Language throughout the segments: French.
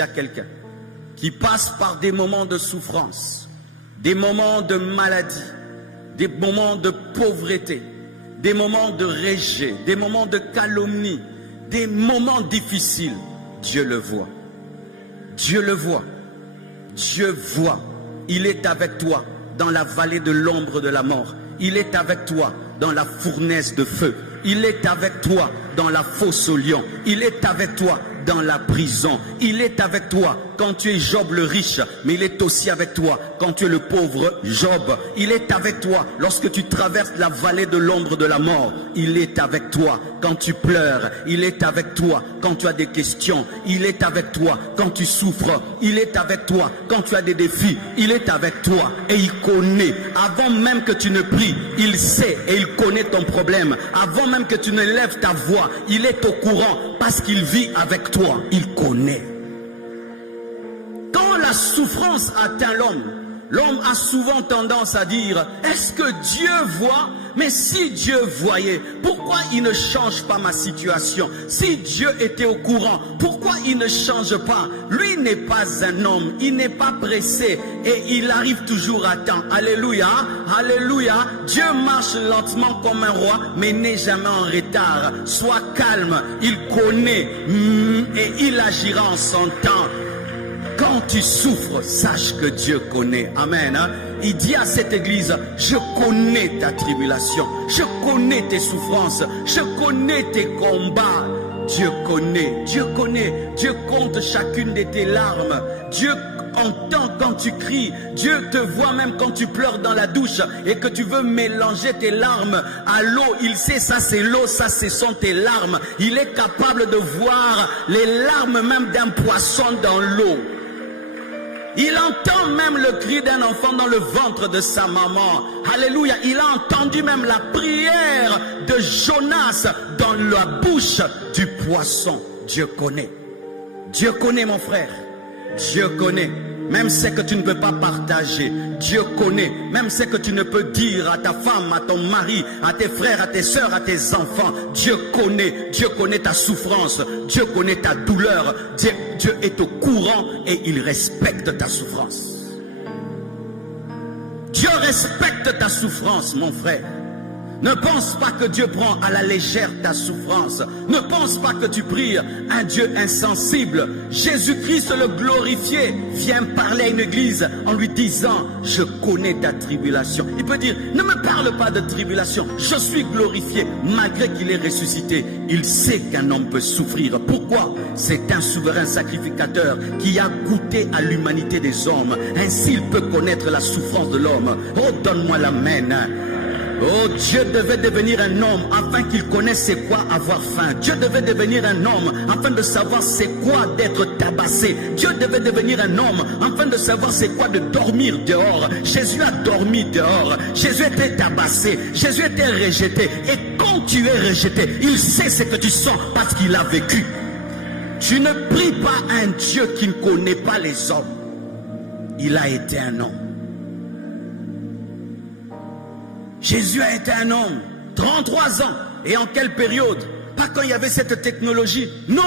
à quelqu'un qui passe par des moments de souffrance, des moments de maladie, des moments de pauvreté, des moments de rejet, des moments de calomnie, des moments difficiles, Dieu le voit. Dieu le voit. Dieu voit. Il est avec toi dans la vallée de l'ombre de la mort. Il est avec toi dans la fournaise de feu. Il est avec toi dans la fosse aux lions. Il est avec toi dans la prison. Il est avec toi quand tu es Job le riche, mais il est aussi avec toi quand tu es le pauvre Job. Il est avec toi lorsque tu traverses la vallée de l'ombre de la mort. Il est avec toi quand tu pleures. Il est avec toi quand tu as des questions. Il est avec toi quand tu souffres. Il est avec toi quand tu as des défis. Il est avec toi et il connaît. Avant même que tu ne pries, il sait et il connaît ton problème. Avant même que tu ne lèves ta voix, il est au courant parce qu'il vit avec toi. Il connaît. Quand la souffrance atteint l'homme, l'homme a souvent tendance à dire, est-ce que Dieu voit? Mais si Dieu voyait, pourquoi il ne change pas ma situation? Si Dieu était au courant, pourquoi il ne change pas? Lui n'est pas un homme, il n'est pas pressé et il arrive toujours à temps. Alléluia, alléluia. Dieu marche lentement comme un roi, mais n'est jamais en retard. Sois calme, il connaît et il agira en son temps. Quand tu souffres, sache que Dieu connaît. Amen. Il dit à cette église, je connais ta tribulation, je connais tes souffrances, je connais tes combats. Dieu connaît, Dieu connaît, Dieu compte chacune de tes larmes. Dieu entend quand tu cries, Dieu te voit même quand tu pleures dans la douche et que tu veux mélanger tes larmes à l'eau. Il sait ça c'est l'eau, ça ce sont tes larmes. Il est capable de voir les larmes même d'un poisson dans l'eau. Il entend même le cri d'un enfant dans le ventre de sa maman. Alléluia. Il a entendu même la prière de Jonas dans la bouche du poisson. Dieu connaît. Dieu connaît mon frère. Dieu connaît. Même ce que tu ne peux pas partager, Dieu connaît. Même ce que tu ne peux dire à ta femme, à ton mari, à tes frères, à tes soeurs, à tes enfants, Dieu connaît. Dieu connaît ta souffrance, Dieu connaît ta douleur. Dieu est au courant et il respecte ta souffrance. Dieu respecte ta souffrance, mon frère. Ne pense pas que Dieu prend à la légère ta souffrance. Ne pense pas que tu pries un Dieu insensible. Jésus-Christ le glorifié vient parler à une église en lui disant, je connais ta tribulation. Il peut dire, ne me parle pas de tribulation. Je suis glorifié malgré qu'il est ressuscité. Il sait qu'un homme peut souffrir. Pourquoi? C'est un souverain sacrificateur qui a goûté à l'humanité des hommes. Ainsi il peut connaître la souffrance de l'homme. Oh, donne-moi l'amen. Oh, Dieu devait devenir un homme afin qu'il connaisse c'est quoi avoir faim. Dieu devait devenir un homme afin de savoir c'est quoi d'être tabassé. Dieu devait devenir un homme afin de savoir c'est quoi de dormir dehors. Jésus a dormi dehors. Jésus était tabassé. Jésus était rejeté. Et quand tu es rejeté, il sait ce que tu sens parce qu'il a vécu. Tu ne pries pas un Dieu qui ne connaît pas les hommes. Il a été un homme. Jésus a été un homme, 33 ans. Et en quelle période? Pas quand il y avait cette technologie. Non,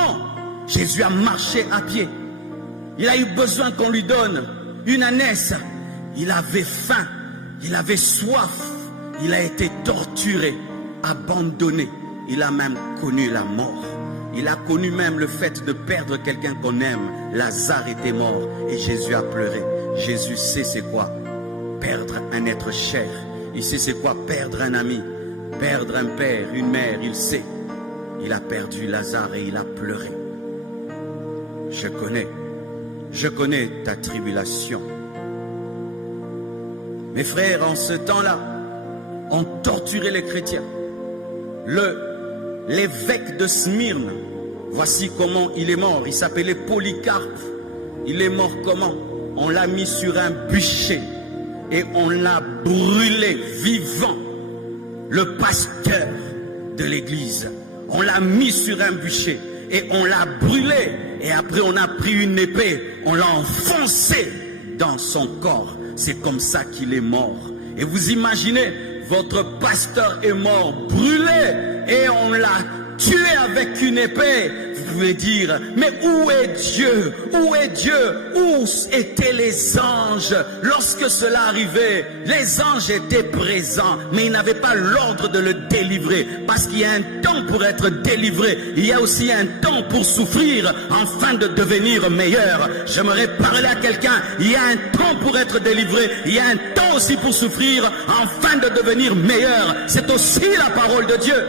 Jésus a marché à pied. Il a eu besoin qu'on lui donne une ânesse. Il avait faim, il avait soif. Il a été torturé, abandonné. Il a même connu la mort. Il a connu même le fait de perdre quelqu'un qu'on aime. Lazare était mort et Jésus a pleuré. Jésus sait c'est quoi perdre un être cher. Il sait c'est quoi perdre un ami, perdre un père, une mère, il sait. Il a perdu Lazare et il a pleuré. Je connais ta tribulation. Mes frères, en ce temps-là, on torturait les chrétiens. L'évêque de Smyrne, voici comment il est mort. Il s'appelait Polycarpe. Il est mort comment? On l'a mis sur un bûcher. Et on l'a brûlé vivant, le pasteur de l'église. On l'a mis sur un bûcher et on l'a brûlé. Et après on a pris une épée, on l'a enfoncé dans son corps. C'est comme ça qu'il est mort. Et vous imaginez, votre pasteur est mort, brûlé. Et on l'a tuer avec une épée. Vous pouvez dire, mais où est Dieu? Où est Dieu? Où étaient les anges lorsque cela arrivait? Les anges étaient présents, mais ils n'avaient pas l'ordre de le délivrer. Parce qu'il y a un temps pour être délivré. Il y a aussi un temps pour souffrir afin de devenir meilleur. J'aimerais parler à quelqu'un. Il y a un temps pour être délivré. Il y a un temps aussi pour souffrir afin de devenir meilleur. C'est aussi la parole de Dieu.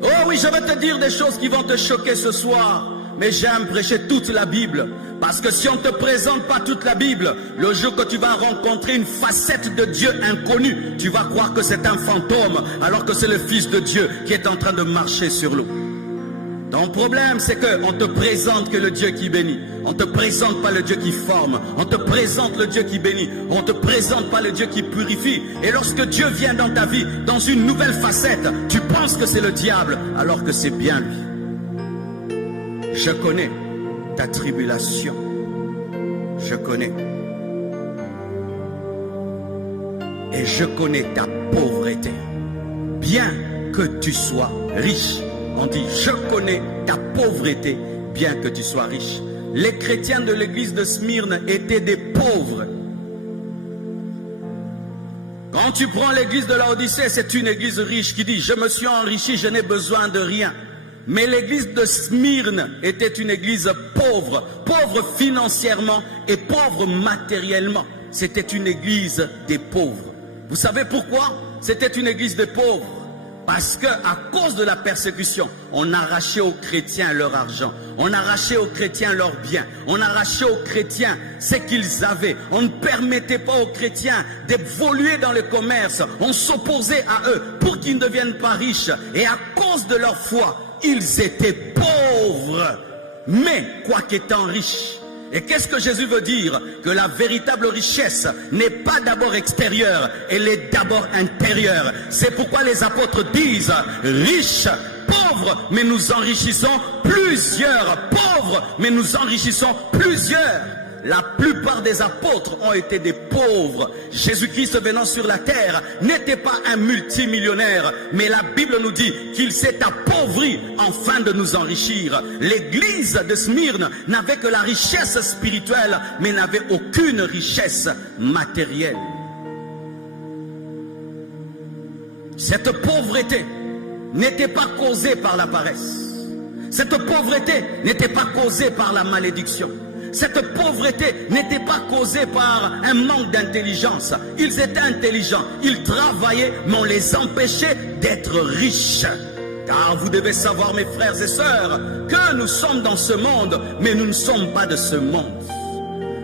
Oh oui, je vais te dire des choses qui vont te choquer ce soir. Mais j'aime prêcher toute la Bible. Parce que si on ne te présente pas toute la Bible, le jour que tu vas rencontrer une facette de Dieu inconnue, tu vas croire que c'est un fantôme, alors que c'est le Fils de Dieu qui est en train de marcher sur l'eau. Ton problème, c'est qu'on te présente que le Dieu qui bénit. On ne te présente pas le Dieu qui forme. On te présente le Dieu qui bénit. On ne te présente pas le Dieu qui purifie. Et lorsque Dieu vient dans ta vie, dans une nouvelle facette, tu penses que c'est le diable, alors que c'est bien lui. Je connais ta tribulation. Je connais. Et je connais ta pauvreté. Bien que tu sois riche. On dit, je connais ta pauvreté, bien que tu sois riche. Les chrétiens de l'église de Smyrne étaient des pauvres. Quand tu prends l'église de Laodicée, c'est une église riche qui dit, je me suis enrichi, je n'ai besoin de rien. Mais l'église de Smyrne était une église pauvre, pauvre financièrement et pauvre matériellement. C'était une église des pauvres. Vous savez pourquoi? C'était une église des pauvres. Parce qu'à cause de la persécution, on arrachait aux chrétiens leur argent. On arrachait aux chrétiens leurs biens. On arrachait aux chrétiens ce qu'ils avaient. On ne permettait pas aux chrétiens d'évoluer dans le commerce. On s'opposait à eux pour qu'ils ne deviennent pas riches. Et à cause de leur foi, ils étaient pauvres. Mais, quoiqu'étant riches. Et qu'est-ce que Jésus veut dire? Que la véritable richesse n'est pas d'abord extérieure, elle est d'abord intérieure. C'est pourquoi les apôtres disent, riches, pauvres, mais nous enrichissons plusieurs. Pauvres, mais nous enrichissons plusieurs. La plupart des apôtres ont été des pauvres. Jésus-Christ venant sur la terre n'était pas un multimillionnaire, mais la Bible nous dit qu'il s'est appauvri afin de nous enrichir. L'église de Smyrne n'avait que la richesse spirituelle, mais n'avait aucune richesse matérielle. Cette pauvreté n'était pas causée par la paresse. Cette pauvreté n'était pas causée par la malédiction. Cette pauvreté n'était pas causée par un manque d'intelligence. Ils étaient intelligents, ils travaillaient, mais on les empêchait d'être riches. Car vous devez savoir, mes frères et sœurs, que nous sommes dans ce monde, mais nous ne sommes pas de ce monde.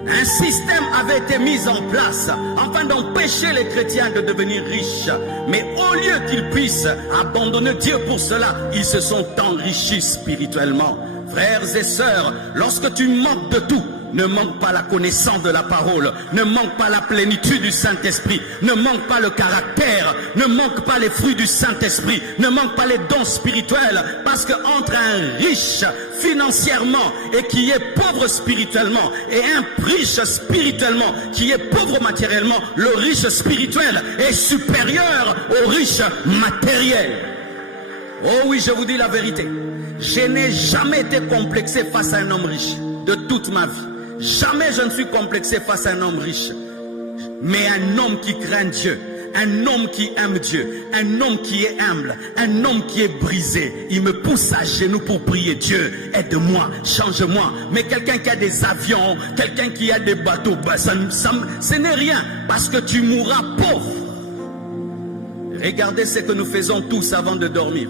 Un système avait été mis en place afin d'empêcher les chrétiens de devenir riches. Mais au lieu qu'ils puissent abandonner Dieu pour cela, ils se sont enrichis spirituellement. Frères et sœurs, lorsque tu manques de tout, ne manque pas la connaissance de la parole, ne manque pas la plénitude du Saint-Esprit, ne manque pas le caractère, ne manque pas les fruits du Saint-Esprit, ne manque pas les dons spirituels, parce que entre un riche financièrement et qui est pauvre spirituellement, et un riche spirituellement qui est pauvre matériellement, le riche spirituel est supérieur au riche matériel. Oh oui, je vous dis la vérité. Je n'ai jamais été complexé face à un homme riche de toute ma vie. Jamais je ne suis complexé face à un homme riche. Mais un homme qui craint Dieu, un homme qui aime Dieu, un homme qui est humble, un homme qui est brisé, il me pousse à genoux pour prier. Dieu, aide-moi, change-moi. Mais quelqu'un qui a des avions, quelqu'un qui a des bateaux, ce n'est rien, parce que tu mourras pauvre. Regardez ce que nous faisons tous avant de dormir.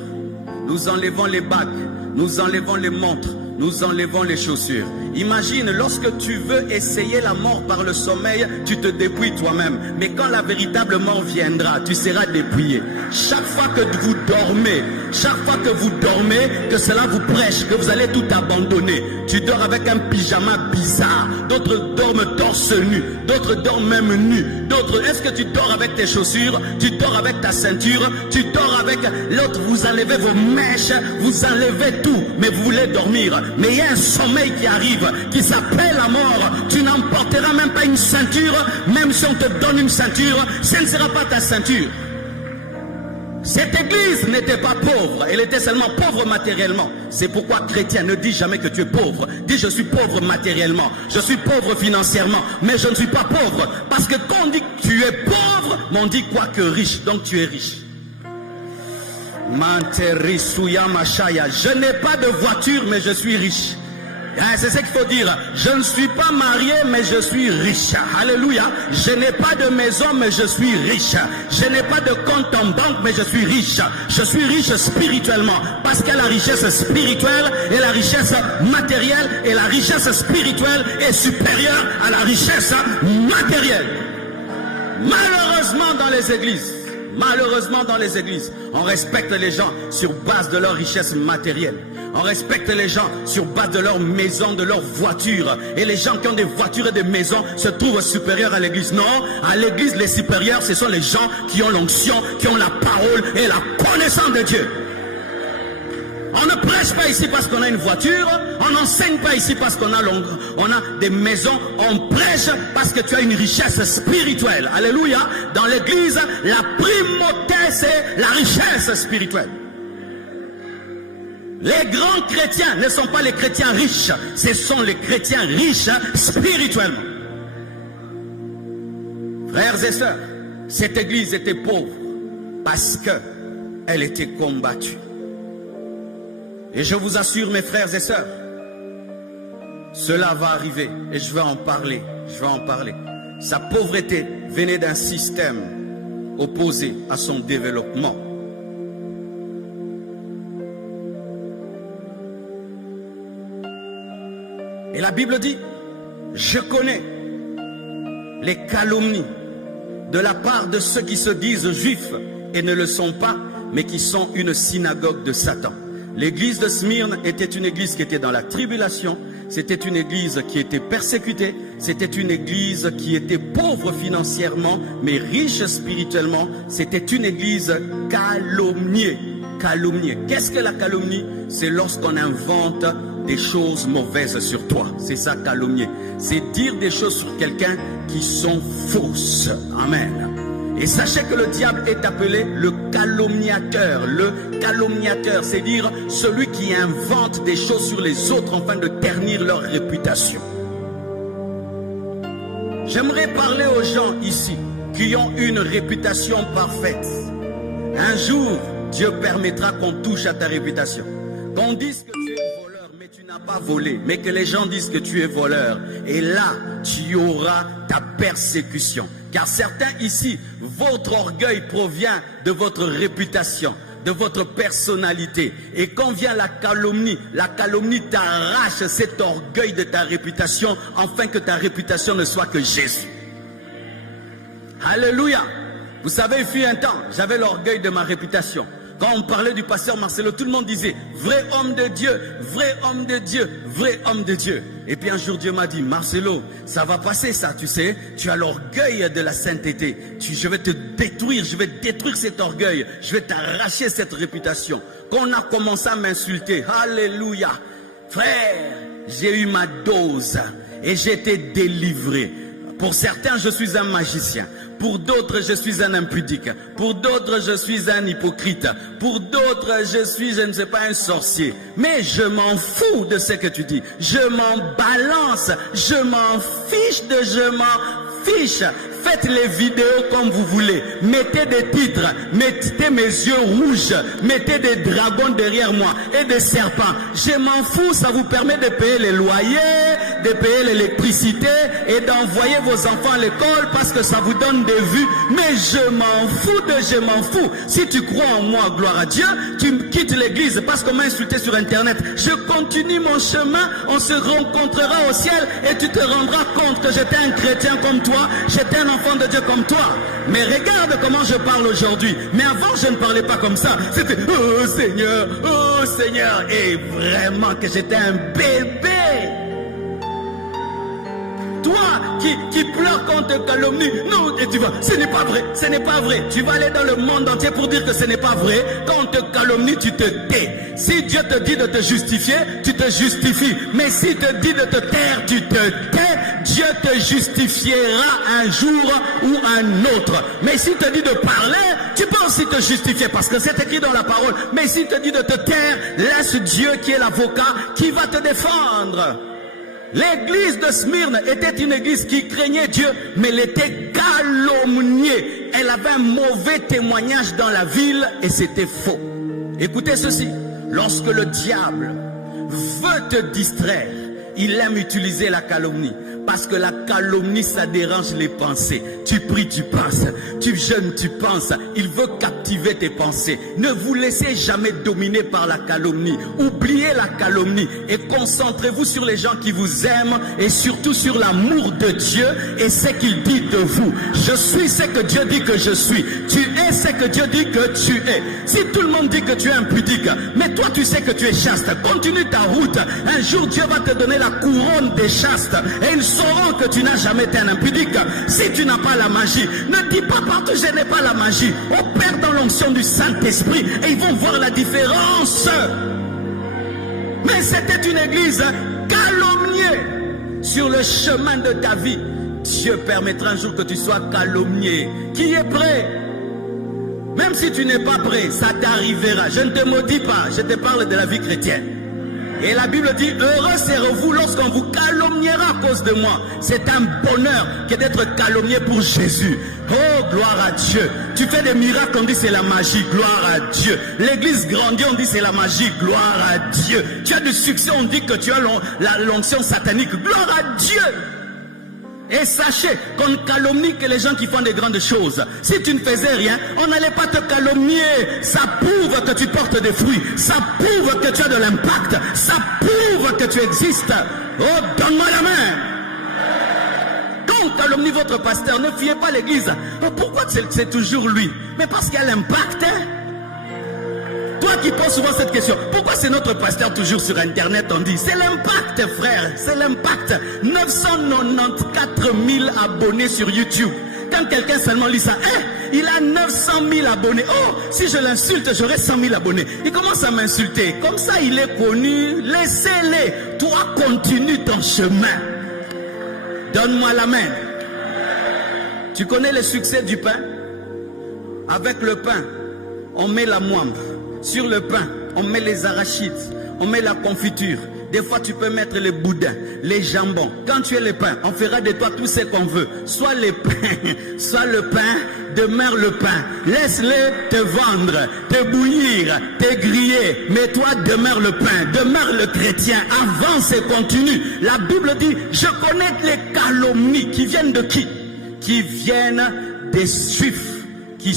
Nous enlevons les bagues, nous enlevons les montres, nous enlevons les chaussures. Imagine, lorsque tu veux essayer la mort par le sommeil, tu te dépouilles toi-même. Mais quand la véritable mort viendra, tu seras dépouillé. Chaque fois que vous dormez, que cela vous prêche, que vous allez tout abandonner. Tu dors avec un pyjama bizarre, d'autres dorment torse nu, d'autres dorment même nus, d'autres, est-ce que tu dors avec tes chaussures, tu dors avec ta ceinture, tu dors avec l'autre, vous enlevez vos mèches, vous enlevez tout, mais vous voulez dormir. Mais il y a un sommeil qui arrive, qui s'appelle la mort. Tu n'emporteras même pas une ceinture, même si on te donne une ceinture, ce ne sera pas ta ceinture. Cette église n'était pas pauvre, elle était seulement pauvre matériellement. C'est pourquoi chrétien, ne dis jamais que tu es pauvre. Dis je suis pauvre matériellement, je suis pauvre financièrement, mais je ne suis pas pauvre. Parce que quand on dit que tu es pauvre, on dit quoi que riche, donc tu es riche. Je n'ai pas de voiture, mais je suis riche. C'est ce qu'il faut dire. Je ne suis pas marié, mais je suis riche. Alléluia. Je n'ai pas de maison, mais je suis riche. Je n'ai pas de compte en banque, mais je suis riche. Je suis riche spirituellement. Parce que la richesse spirituelle et la richesse matérielle et la richesse spirituelle est supérieure à la richesse matérielle. Malheureusement dans les églises, on respecte les gens sur base de leur richesse matérielle. On respecte les gens sur base de leur maison, de leur voiture. Et les gens qui ont des voitures et des maisons se trouvent supérieurs à l'église. Non, à l'église, les supérieurs, ce sont les gens qui ont l'onction, qui ont la parole et la connaissance de Dieu. On ne prêche pas ici parce qu'on a une voiture. On n'enseigne pas ici parce qu'on a des maisons. On prêche parce que tu as une richesse spirituelle. Alléluia. Dans l'église, la primauté, c'est la richesse spirituelle. Les grands chrétiens ne sont pas les chrétiens riches. Ce sont les chrétiens riches spirituellement. Frères et sœurs, cette église était pauvre parce qu'elle était combattue. Et je vous assure, mes frères et sœurs, cela va arriver et je vais en parler. Sa pauvreté venait d'un système opposé à son développement. Et la Bible dit, je connais les calomnies de la part de ceux qui se disent juifs et ne le sont pas, mais qui sont une synagogue de Satan. L'église de Smyrne était une église qui était dans la tribulation, c'était une église qui était persécutée, c'était une église qui était pauvre financièrement, mais riche spirituellement, c'était une église calomniée. Qu'est-ce que la calomnie? C'est lorsqu'on invente des choses mauvaises sur toi. C'est ça, calomnier. C'est dire des choses sur quelqu'un qui sont fausses. Amen. Et sachez que le diable est appelé le calomniateur. Le calomniateur, c'est dire celui qui invente des choses sur les autres afin de ternir leur réputation. J'aimerais parler aux gens ici qui ont une réputation parfaite. Un jour, Dieu permettra qu'on touche à ta réputation. Qu'on dise que tu es voleur, mais tu n'as pas volé. Mais que les gens disent que tu es voleur. Et là, tu auras ta persécution. Car certains ici, votre orgueil provient de votre réputation, de votre personnalité. Et quand vient la calomnie t'arrache cet orgueil de ta réputation, afin que ta réputation ne soit que Jésus. Alléluia. Vous savez, il fut un temps, j'avais l'orgueil de ma réputation. Quand on parlait du pasteur Marcelo, tout le monde disait « Vrai homme de Dieu, vrai homme de Dieu, vrai homme de Dieu ». Et puis un jour, Dieu m'a dit « Marcelo, ça va passer ça, tu sais. Tu as l'orgueil de la sainteté. Je vais te détruire, je vais détruire cet orgueil. Je vais t'arracher cette réputation. » Quand on a commencé à m'insulter, alléluia, frère, j'ai eu ma dose et j'ai été délivré. Pour certains, je suis un magicien. Pour d'autres, je suis un impudique. Pour d'autres, je suis un hypocrite. Pour d'autres, je suis, je ne sais pas, un sorcier. Mais je m'en fous de ce que tu dis. Je m'en balance. Je m'en fiche de je m'en fiche. Faites les vidéos comme vous voulez. Mettez des titres. Mettez mes yeux rouges. Mettez des dragons derrière moi et des serpents. Je m'en fous. Ça vous permet de payer les loyers, de payer l'électricité et d'envoyer vos enfants à l'école parce que ça vous donne des vues. Mais je m'en fous de je m'en fous. Si tu crois en moi, gloire à Dieu, tu quittes l'église parce qu'on m'a insulté sur internet. Je continue mon chemin. On se rencontrera au ciel et tu te rendras compte que j'étais un chrétien comme toi. J'étais un enfant de Dieu comme toi. Mais regarde comment je parle aujourd'hui. Mais avant, je ne parlais pas comme ça. C'était oh Seigneur. Et vraiment que j'étais un bébé. Toi qui pleures quand on te calomnie, non, et tu vas, ce n'est pas vrai, ce n'est pas vrai. Tu vas aller dans le monde entier pour dire que ce n'est pas vrai. Quand on te calomnie, tu te tais. Si Dieu te dit de te justifier, tu te justifies. Mais s'il te dit de te taire, tu te tais. Dieu te justifiera un jour ou un autre. Mais s'il te dit de parler, tu peux aussi te justifier parce que c'est écrit dans la parole. Mais s'il te dit de te taire, laisse Dieu qui est l'avocat qui va te défendre. L'église de Smyrne était une église qui craignait Dieu, mais elle était calomniée. Elle avait un mauvais témoignage dans la ville et c'était faux. Écoutez ceci, lorsque le diable veut te distraire, il aime utiliser la calomnie. Parce que la calomnie, ça dérange les pensées. Tu pries, tu penses. Tu jeûnes, tu penses. Il veut captiver tes pensées. Ne vous laissez jamais dominer par la calomnie. Oubliez la calomnie et concentrez-vous sur les gens qui vous aiment et surtout sur l'amour de Dieu et ce qu'il dit de vous. Je suis ce que Dieu dit que je suis. Tu es ce que Dieu dit que tu es. Si tout le monde dit que tu es impudique, mais toi tu sais que tu es chaste, continue ta route. Un jour Dieu va te donner la couronne des chastes et ils sauront que tu n'as jamais été un impudique. Si tu n'as pas la magie, ne dis pas partout je n'ai pas la magie. Opère dans l'onction du Saint-Esprit et ils vont voir la différence. Mais c'était une église calomniée sur le chemin de ta vie. Dieu permettra un jour que tu sois calomnié. Qui est prêt? Même si tu n'es pas prêt, ça t'arrivera. Je ne te maudis pas, je te parle de la vie chrétienne. Et la Bible dit, heureux serez-vous lorsqu'on vous calomniera à cause de moi. C'est un bonheur que d'être calomnié pour Jésus. Oh, gloire à Dieu. Tu fais des miracles, on dit c'est la magie, gloire à Dieu. L'église grandit, on dit c'est la magie, gloire à Dieu. Tu as du succès, on dit que tu as l'onction satanique, gloire à Dieu. Et sachez qu'on ne calomnie que les gens qui font des grandes choses. Si tu ne faisais rien, on n'allait pas te calomnier. Ça prouve que tu portes des fruits. Ça prouve que tu as de l'impact. Ça prouve que tu existes. Oh, donne-moi la main. Quand on calomnie votre pasteur, ne fiez pas l'église. Oh, pourquoi c'est toujours lui? Mais parce qu'il y a l'impact, hein? Toi qui poses souvent cette question, pourquoi c'est notre pasteur toujours sur internet? On dit, c'est l'impact, frère, c'est l'impact. 994 000 abonnés sur YouTube. Quand quelqu'un seulement lit ça, il a 900 000 abonnés. Oh, si je l'insulte, j'aurai 100 000 abonnés. Il commence à m'insulter. Comme ça, il est connu. Laissez-les. Toi, continue ton chemin. Donne-moi la main. Tu connais le succès du pain? Avec le pain, on met la moimbe. Sur le pain, on met les arachides, on met la confiture. Des fois, tu peux mettre les boudins, les jambons. Quand tu es le pain, on fera de toi tout ce qu'on veut. Soit les pains, soit le pain, demeure le pain. Laisse-le te vendre, te bouillir, te griller. Mais toi, demeure le pain, demeure le chrétien. Avance et continue. La Bible dit, je connais les calomnies qui viennent de qui? Qui viennent des juifs, qui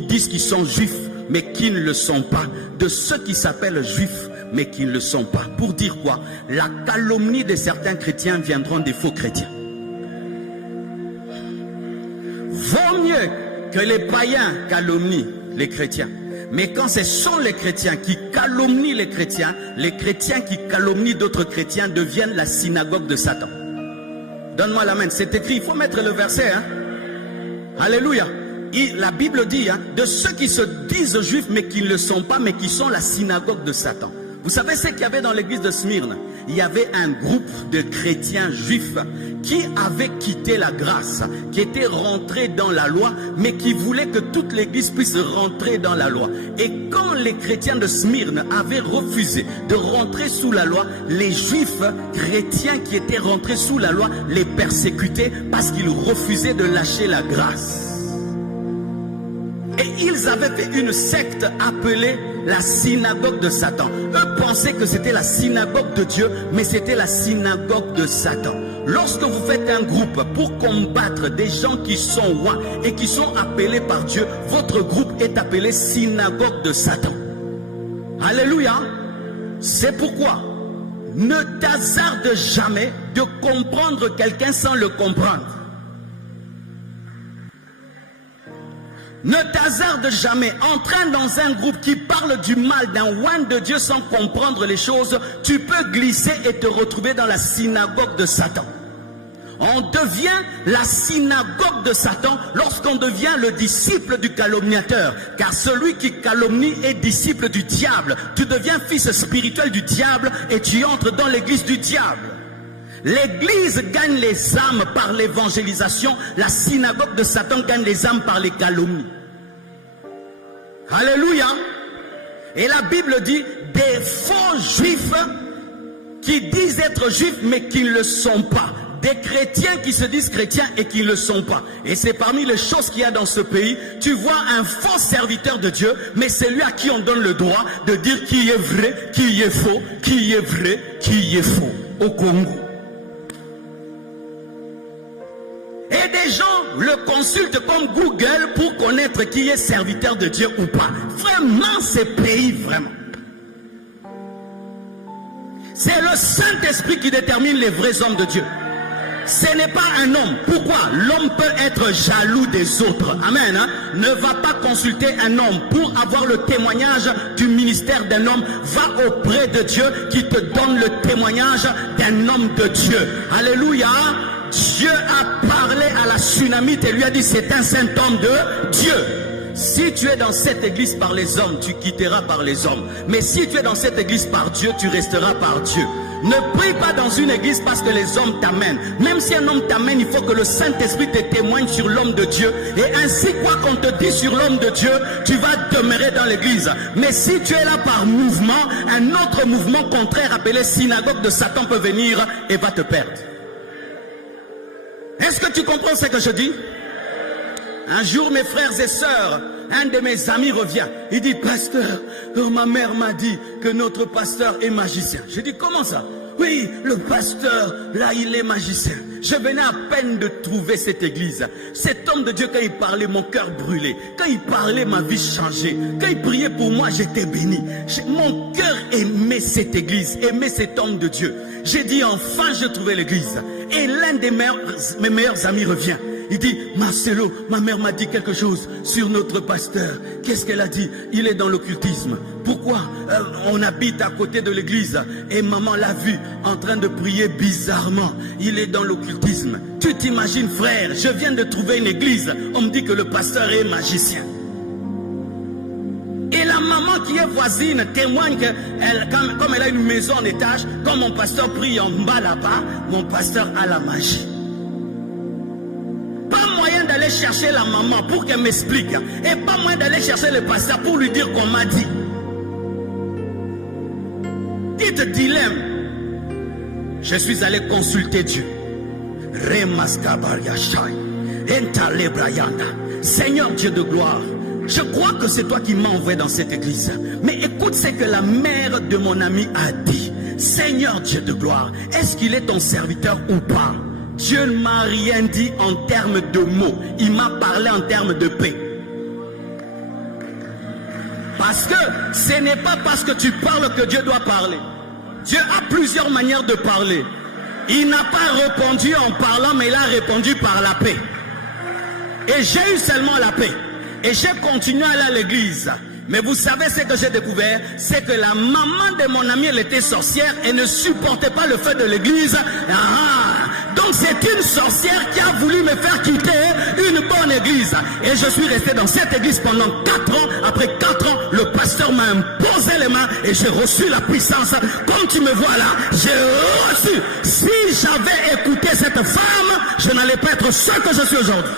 disent qu'ils sont juifs, mais qui ne le sont pas, de ceux qui s'appellent juifs, mais qui ne le sont pas. Pour dire quoi? La calomnie de certains chrétiens viendront des faux chrétiens. Vaut mieux que les païens calomnient les chrétiens. Mais quand ce sont les chrétiens qui calomnient les chrétiens qui calomnient d'autres chrétiens deviennent la synagogue de Satan. Donne-moi la main, c'est écrit, il faut mettre le verset. Hein? Alléluia. Et la Bible dit, de ceux qui se disent juifs, mais qui ne le sont pas, mais qui sont la synagogue de Satan. Vous savez ce qu'il y avait dans l'église de Smyrne? Il y avait un groupe de chrétiens juifs qui avaient quitté la grâce, qui étaient rentrés dans la loi, mais qui voulaient que toute l'église puisse rentrer dans la loi. Et quand les chrétiens de Smyrne avaient refusé de rentrer sous la loi, les juifs chrétiens qui étaient rentrés sous la loi les persécutaient parce qu'ils refusaient de lâcher la grâce. Et ils avaient fait une secte appelée la synagogue de Satan. Eux pensaient que c'était la synagogue de Dieu, mais c'était la synagogue de Satan. Lorsque vous faites un groupe pour combattre des gens qui sont rois et qui sont appelés par Dieu, votre groupe est appelé synagogue de Satan. Alléluia. C'est pourquoi ne t'hasarde jamais de comprendre quelqu'un sans le comprendre. Ne t'hasarde jamais. Entraîne dans un groupe qui parle du mal d'un oint de Dieu sans comprendre les choses. Tu peux glisser et te retrouver dans la synagogue de Satan. On devient la synagogue de Satan lorsqu'on devient le disciple du calomniateur. Car celui qui calomnie est disciple du diable. Tu deviens fils spirituel du diable et tu entres dans l'église du diable. L'église gagne les âmes par l'évangélisation. La synagogue de Satan gagne les âmes par les calomnies. Alléluia. Et la Bible dit des faux juifs qui disent être juifs mais qui ne le sont pas. Des chrétiens qui se disent chrétiens et qui ne le sont pas. Et c'est parmi les choses qu'il y a dans ce pays. Tu vois un faux serviteur de Dieu, mais c'est lui à qui on donne le droit de dire qui est vrai, qui est faux, qui est vrai, qui est faux. Au Congo. Et des gens le consultent comme Google pour connaître qui est serviteur de Dieu ou pas. Vraiment, ces pays, vraiment. C'est le Saint-Esprit qui détermine les vrais hommes de Dieu. Ce n'est pas un homme. Pourquoi? L'homme peut être jaloux des autres. Amen. Hein? Ne va pas consulter un homme pour avoir le témoignage du ministère d'un homme. Va auprès de Dieu qui te donne le témoignage d'un homme de Dieu. Alléluia. Dieu a parlé à la Sunamite et lui a dit c'est un saint homme de Dieu. Si tu es dans cette église par les hommes, tu quitteras par les hommes. Mais si tu es dans cette église par Dieu, tu resteras par Dieu. Ne prie pas dans une église parce que les hommes t'amènent. Même si un homme t'amène, il faut que le Saint-Esprit te témoigne sur l'homme de Dieu. Et ainsi, quoi qu'on te dise sur l'homme de Dieu, tu vas demeurer dans l'église. Mais si tu es là par mouvement, un autre mouvement contraire appelé synagogue de Satan peut venir et va te perdre. Est-ce que tu comprends ce que je dis? Un jour, mes frères et sœurs, un de mes amis revient. Il dit, pasteur, ma mère m'a dit que notre pasteur est magicien. Je dis, comment ça? Oui, le pasteur, là, il est magicien. Je venais à peine de trouver cette église. Cet homme de Dieu, quand il parlait, mon cœur brûlait. Quand il parlait, ma vie changeait. Quand il priait pour moi, j'étais béni. Mon cœur aimait cette église, aimait cet homme de Dieu. J'ai dit, enfin, j'ai trouvé l'église. Et l'un de mes meilleurs amis revient. Il dit, Marcelo, ma mère m'a dit quelque chose sur notre pasteur. Qu'est-ce qu'elle a dit? Il est dans l'occultisme. Pourquoi? On habite à côté de l'église et maman l'a vu en train de prier bizarrement. Il est dans l'occultisme. Tu t'imagines, frère, je viens de trouver une église. On me dit que le pasteur est magicien. Et la maman qui est voisine témoigne que comme elle a une maison en étage, quand mon pasteur prie en bas là-bas, mon pasteur a la magie. Pas moyen d'aller chercher la maman pour qu'elle m'explique. Et pas moyen d'aller chercher le pasteur pour lui dire qu'on m'a dit. Dites dilemme. Je suis allé consulter Dieu. Seigneur Dieu de gloire, je crois que c'est toi qui m'as envoyé dans cette église. Mais écoute ce que la mère de mon ami a dit. Seigneur Dieu de gloire, est-ce qu'il est ton serviteur ou pas? Dieu ne m'a rien dit en termes de mots. Il m'a parlé en termes de paix. Parce que ce n'est pas parce que tu parles que Dieu doit parler. Dieu a plusieurs manières de parler. Il n'a pas répondu en parlant, mais il a répondu par la paix. Et j'ai eu seulement la paix. Et j'ai continué à aller à l'église. Mais vous savez ce que j'ai découvert? C'est que la maman de mon ami, elle était sorcière et ne supportait pas le feu de l'église. Donc c'est une sorcière qui a voulu me faire quitter une bonne église. Et je suis resté dans cette église pendant 4 ans. Après 4 ans, le pasteur m'a imposé les mains et j'ai reçu la puissance. Comme tu me vois là, j'ai reçu. Si j'avais écouté cette femme, je n'allais pas être ce que je suis aujourd'hui.